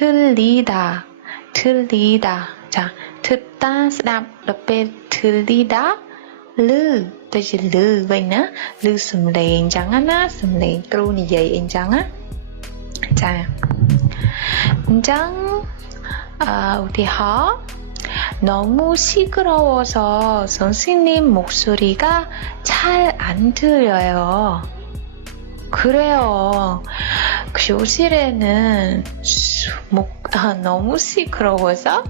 틀리다, 틀리다. 자, 듣다, 스답, 옆에 틀리다, lư, tôi chỉ lư vậy nè, lư sầm lệ chẳng á, sầm lệ kêu như vậy anh chẳng á. 자, 장, 우리 하. 너무 시끄러워서 선생님 목소리가 잘 안 들려요. 그래요. 교실에는 너무 시끄러워서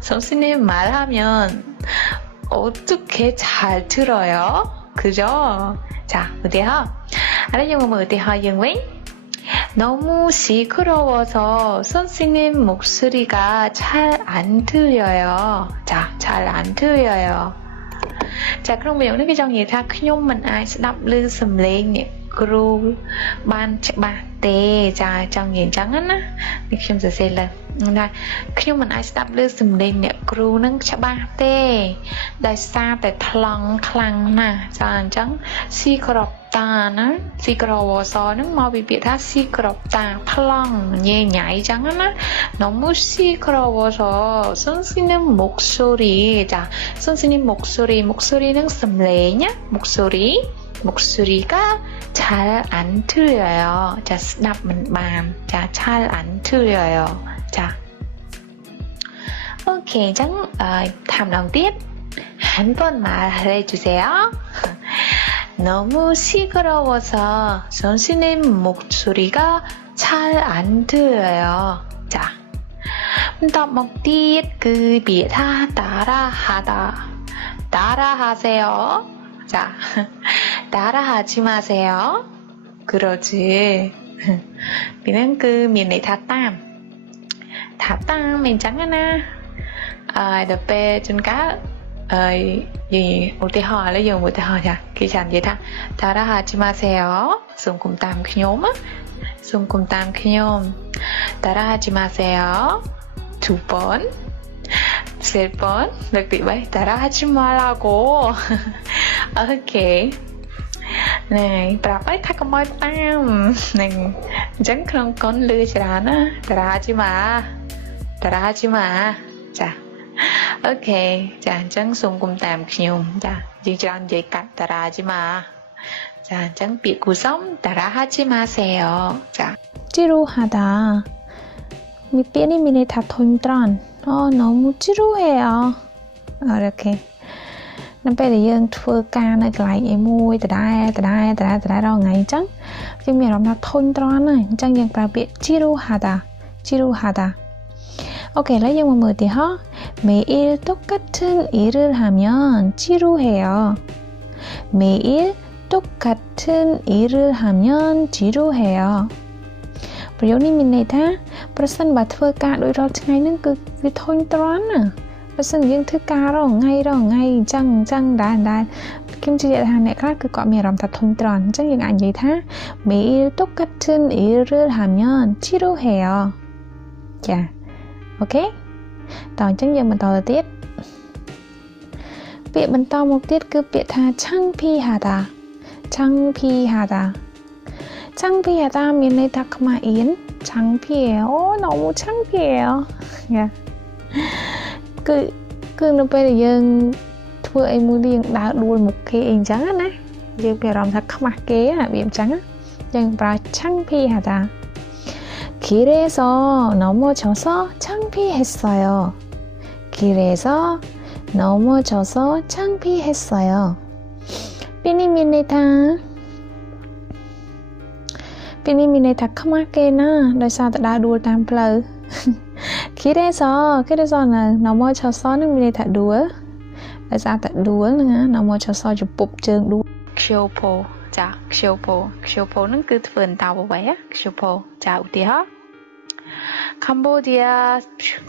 선생님 말하면 어떻게 잘 들어요? 그죠? 자, 우대하. 알아요, 뭐 우대하 영웨이? 너무 시끄러워서 선생님 목소리가 잘 안 들려요. 자, 잘 안 들려요. 자, 그럼 bây giờ cái trong gì ta nhóm mình ai sẽ đọc lư sầm lên nè, kêu ban chắc ba tê, cha trong gì trắng á, đi xem giờ xem lên. Này, nhóm mình ai sẽ đọc lư sầm lên nè, kêu nâng chắc ba tê, đại sa tại thlang khlang nè, cha trắng si crop ta nó si crop so nó mau bị biệt thắt si crop ta thlang nhẹ nhảy trắng á, 너무 시끄러워서 선생님 목소리, 자, 선생님 목소리는 썸레냐? 목소리가 잘 안 들려요. 자, 스납은 만, 자, 잘 안 들려요. 자, 오케이, 장, 다음 đầu tiếp 한 번 말해주세요. 너무 시끄러워서 선생님 목소리가 잘 안 들려요. 자, tập một tiết cứ bị tha 따라하세요. 자, 따라하지 마세요. 그러지. 미는 그 미네 다땀 mình trắng na. Đợt về chân cá gì một tí hỏi lấy dùng một tí hỏi nha. Khi chẳng vậy ta 따라하지 마세요. dùng cùng tam nhóm á. dùng cùng tam nhóm. 따라하지 마세요. 2번 3번 được tỷ bảy 따라하지 말라고. 오케이. này berapa tak kemoi tam này chẳng không con lừa chả nó 따라하지 마. 자, 오케이. 자, chẳng dùng cùng tam nhóm. 자, chỉ chẳng vậy cắt 따라하지 마. 자, chẳng bị cú sống 따라하지 마세요. 자, 지루하다. 삐니 미네 다 통트런. 너무 지루해요. 이렇게. nó bây giờ dân thưa ca này lại em mua từ đây rồi ngày trắng nhưng mà nó thôn tròn này chẳng dân bảo biệt 지루하다. 오케이, lấy dân một thì họ 매일 똑같은 일을 하면 지루해요. 매일 똑같은 일을 하면 지루해요.ประโยคนี้มีในท่าประสันบัดធ្វើការដោយរាល់ថ្ងៃហ្នឹងគឺវាធុញទ្រាន់ណាប្រសិនយើងធ្វើការរាល់ថ្ងៃអញ្ចឹងដែរខ្ញុំជឿថាអ្នកខ្លះគឺគាត់មានអារម្មណ៍ថាធុញទ្រាន់អញ្ចឹងយើងអាចនិយាយថា 매일 똑같은 일을 하면 지루해요. ចាអូខេតោះអញ្ចឹងយើងបន្តទៅទៀតពាក្យបន្តមកទៀតគឺពាក្យថា창피하다. 창피하다មានន័យថាខ្មាស់អៀន창피해요. 너무 창피해요.គឺនៅពេលដែលយើងធ្វើអីមួយរៀងដើរដួលមុខគេអីអញ្ចឹងណាយើងមានអារម្មណ៍ថាខ្មាស់គេរបៀបអញ្ចឹងយើងប្រើ창피하다. 길에서 넘어져서 창피했어요. 삐니មានន័យថាខ្មាស់គេណាដោយសារតែដើរដួលតាមផ្លូវ 길에서នៅ 넘어져서 នឹងមានន័យថាដួលដោយសារតែដួលហ្នឹងណា 넘어져서 ចំពុបជើងដួល ksiôpo. 자, ksiôpo 는 그ធ្វើតៅអ្វីá ksiôpo. 자, 우대하. 캄보디아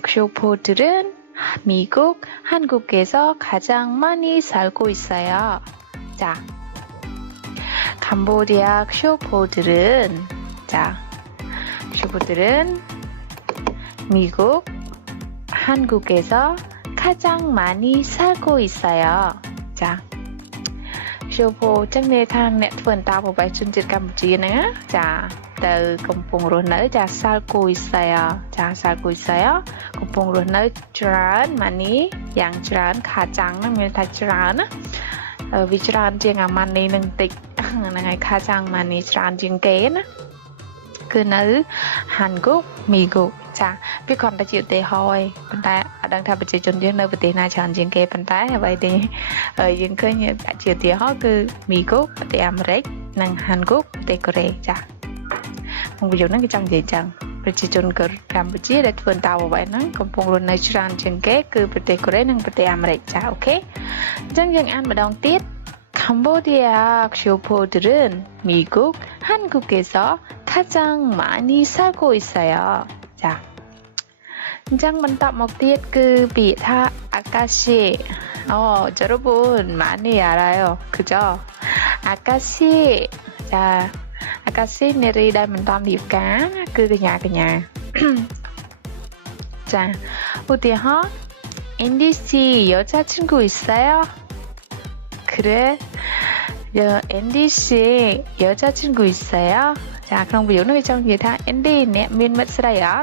ksiôpo들은 미국, 한국에서 가장 많이 살고 있어요. 자, 캄보디아 ksiôpo들은 미국, 한국에서 가장 많이 살고 있어요. 자, ksiôpo chắc nè thang nè phần tao một bài chương trình Campuchia nữa. 자, từ 공뽕으로 늘 자 살고 있어요. 자 살고 있어요. 공뽕으로 늘ច្រើន 많이 양ច្រើន 가장 는 다ច្រើន vìច្រើនជាងអាម៉ានីនឹងតិចហ្នឹងហើយខាចាំងម៉ានីច្រើនជាងគេណាគឺនៅហាន់គុកមីគុកចាវាគ្រាន់តែជាឧទាហរណ៍ឯងប៉ុន្តែអត់ដឹងថាប្រជាជនយើងនៅប្រទេសណាច្រើនជាងគេប៉ុន្តែអ្វីដែលយើងឃើញជាឧទាហរណ៍គឺមីគុកប្រទេសអាមេរិកនិងហាន់គុកប្រទេសកូរ៉េចាក្នុងប្រយោគហ្នឹងគេចង់និយាយចឹងប្រជាជនកម្ពុជាដែលធ្វើតើអ្វីហ្នឹងកំពុងរស់នៅច្រើនជាងគេគឺប្រទេសកូរ៉េនិងប្រទេសអាមេរិកចាអូខេអញ្ចឹងយើងអានម្ដងទៀត캄보디아 교포들은 미국, 한국에서 가장 많이 살고 있어요. 자, 이장បន្តមកទៀតគឺពាក្យថា 아가씨. 여러분 많이 알아요. 그죠? 아가씨. 자, 아가씨 내리ដែលមិនតាមរៀបការគឺកញ្ញា자, 우대하 NDC 여자친구 있어요? 그래? NDC 여자친구 있어요? 자, 그럼 요는 좀 기타 ND 면 맞으라요?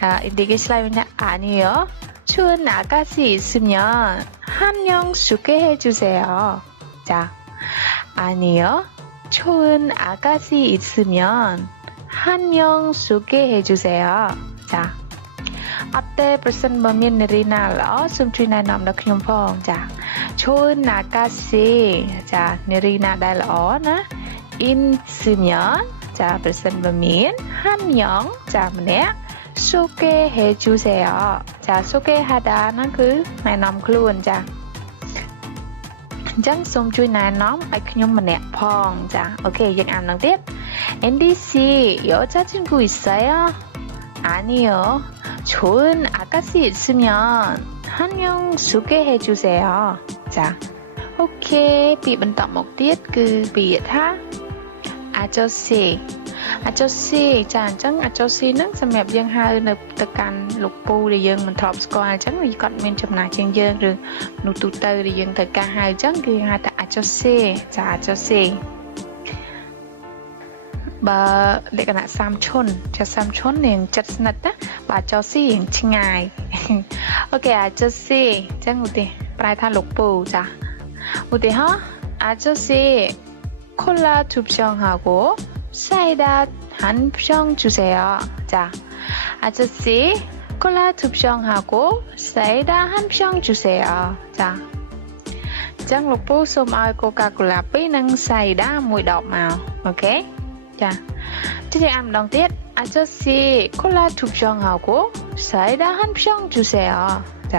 자, ND가 슬라임이냐 아니요. 추운 아가씨 있으면 한 명 소개해 주세요. 자, 아니요. 추운 아가씨 있으면 한 명 소개해 주세요. 자, 앞에 벌써 뭐면 내리나요? 숨쉬나 남다 그냥 펑. 자, 좋은 아가씨. 자, 내리나 달어나 있으면 자, 벌써 뭐면 한 명. 자, 뭐냐? 소개해 주세요. 자, 소개하다는 그 말남 클루언. 자, 장 숨쉬나 남 아이 그냥 뭐냐 펑. 자, 오케이. 얘기 안 나온ទៀត. NDC 여자친구 있어요? 아니요. 좋은 아가씨 있으면 한 명 소개해 주세요. 자, 오케이. ពាក្យបន្តមកទៀតគឺពាក្យថា 아저씨. 아저씨. ចាអញ្ចឹង 아저씨 ហ្នឹងសម្រាប់យើងហៅនៅទៅកាន់លោកពូដែលយើងមិនធ្លាប់ស្គាល់អញ្ចឹងវាគាត់មានចំណាស់ជាងយើងឬនោះទូទៅដែលយើងត្រូវការហៅអញ្ចឹងគឺហៅថា 아저씨. ចា 아저씨. បើលក្ខណៈសាមឈុនចាសាមឈុននាងចិត្តស្និទ្ធណាបាទចោស៊ីរៀងឆ្ងាយអូខេ아저씨ចឹងឧទាហរណ៍ប្រែថាលោកពូចាឧទាហរណ៍ 아저씨 콜라 2병 하고 사이다 1병 주세요. 자, 아저씨 콜라 2병 하고 사이다 1병 주세요. 자, ចឹងលោកពូសូមឲ្យកូកាកូឡា2និងសាយដា1ដបមកអូខេ자, 이제 암동 띠 아저씨 콜라 2병 하고 사이다 1병 주세요. 자.